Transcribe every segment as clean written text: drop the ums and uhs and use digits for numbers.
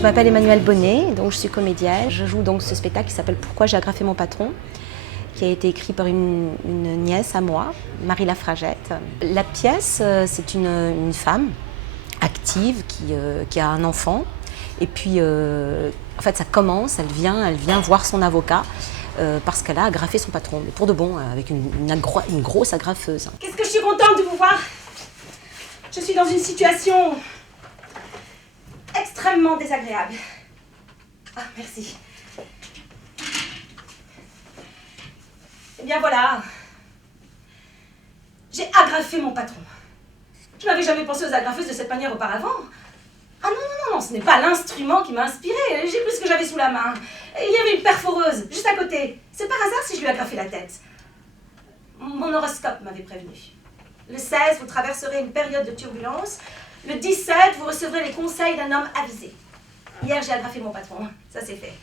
Je m'appelle Emmanuelle Bonnet, donc je suis comédienne. Je joue donc ce spectacle qui s'appelle Pourquoi j'ai agrafé mon patron, qui a été écrit par une nièce à moi, Marie Lafragette. La pièce, c'est une femme active qui a un enfant. Et puis, en fait, ça commence, elle vient voir son avocat parce qu'elle a agrafé son patron, mais pour de bon, avec une grosse agrafeuse. Qu'est-ce que je suis contente de vous voir! Je suis dans une situation extrêmement désagréable. Ah, merci. Eh bien voilà, j'ai agrafé mon patron. Je n'avais jamais pensé aux agrafeuses de cette manière auparavant. Ah non, ce n'est pas l'instrument qui m'a inspiré. J'ai pris ce que j'avais sous la main. Il y avait une perforeuse juste à côté. C'est par hasard si je lui ai agrafé la tête. Mon horoscope m'avait prévenu. Le 16, vous traverserez une période de turbulence. Le 17, vous recevrez les conseils d'un homme avisé. Hier, j'ai agrafé mon patron. Ça, c'est fait.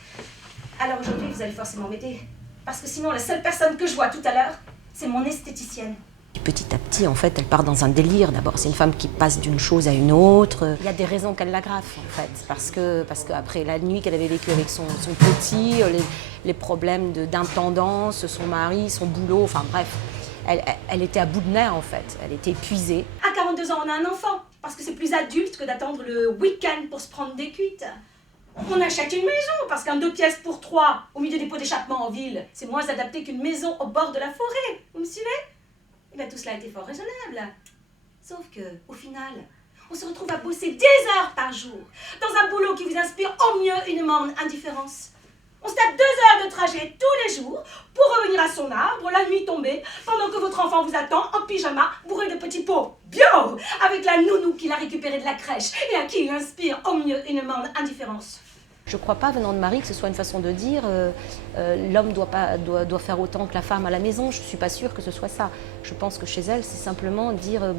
Alors aujourd'hui, vous allez forcément m'aider. Parce que sinon, la seule personne que je vois tout à l'heure, c'est mon esthéticienne. Petit à petit, en fait, elle part dans un délire. D'abord, c'est une femme qui passe d'une chose à une autre. Il y a des raisons qu'elle l'agrafe, en fait. Parce que après la nuit qu'elle avait vécue avec son petit, les problèmes d'intendance, son mari, son boulot, enfin bref. Elle était à bout de nerfs, en fait. Elle était épuisée. À 42 ans, on a un enfant. Parce que c'est plus adulte que d'attendre le week-end pour se prendre des cuites. On achète une maison, parce qu'un 2 pièces pour 3 au milieu des pots d'échappement en ville, c'est moins adapté qu'une maison au bord de la forêt. Vous me suivez? Eh bien, tout cela a été fort raisonnable. Sauf que, au final, on se retrouve à bosser 10 heures par jour, dans un boulot qui vous inspire au mieux une morne indifférence. On se tape 2 heures de trajet tous les jours pour revenir à son arbre, la nuit tombée, pendant que votre enfant vous attend en pyjama, bourré de petits pots bio, avec la nounou qu'il a récupérée de la crèche et à qui il inspire au mieux une morne indifférence. Je ne crois pas, venant de Marie, que ce soit une façon de dire l'homme doit faire autant que la femme à la maison. Je ne suis pas sûre que ce soit ça. Je pense que chez elle, c'est simplement dire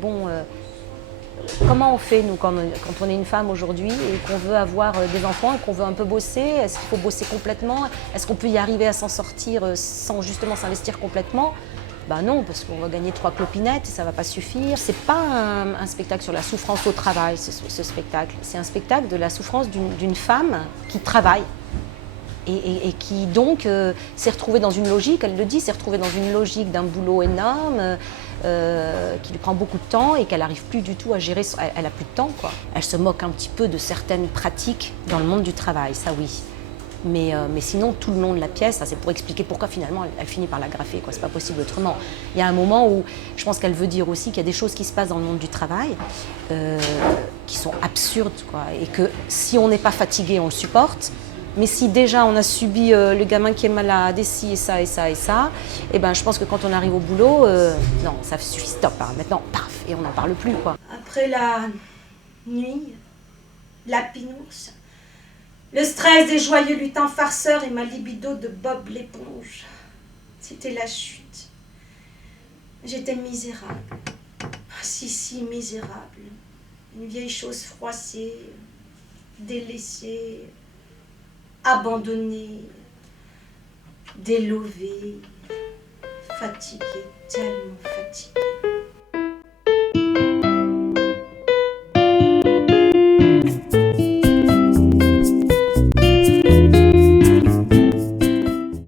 comment on fait, nous, quand on est une femme aujourd'hui et qu'on veut avoir des enfants et qu'on veut un peu bosser? Est-ce qu'il faut bosser complètement? Est-ce qu'on peut y arriver à s'en sortir sans justement s'investir complètement? Ben non, parce qu'on va gagner 3 clopinettes et ça ne va pas suffire. C'est pas un spectacle sur la souffrance au travail, ce spectacle. C'est un spectacle de la souffrance d'une femme qui travaille et qui donc s'est retrouvée dans une logique, elle le dit, s'est retrouvée dans une logique d'un boulot énorme qui lui prend beaucoup de temps et qu'elle n'arrive plus du tout à gérer. Elle n'a plus de temps, quoi. Elle se moque un petit peu de certaines pratiques dans le monde du travail, ça oui. Mais sinon, tout le long de la pièce, c'est pour expliquer pourquoi finalement elle finit par l'agrafer, quoi. C'est pas possible autrement. Il y a un moment où je pense qu'elle veut dire aussi qu'il y a des choses qui se passent dans le monde du travail qui sont absurdes, quoi. Et que si on n'est pas fatigué, on le supporte. Mais si déjà on a subi le gamin qui est malade, et ci, et ça, et ça, et ça, et ben je pense que quand on arrive au boulot, non, ça suffit, stop. Hein. Maintenant, paf, et on n'en parle plus, quoi. Après la nuit, la pinouse, le stress des joyeux lutins farceurs et ma libido de Bob l'éponge. C'était la chute. J'étais misérable. Si misérable. Une vieille chose froissée, délaissée, abandonnée, délovée, fatiguée, tellement fatiguée.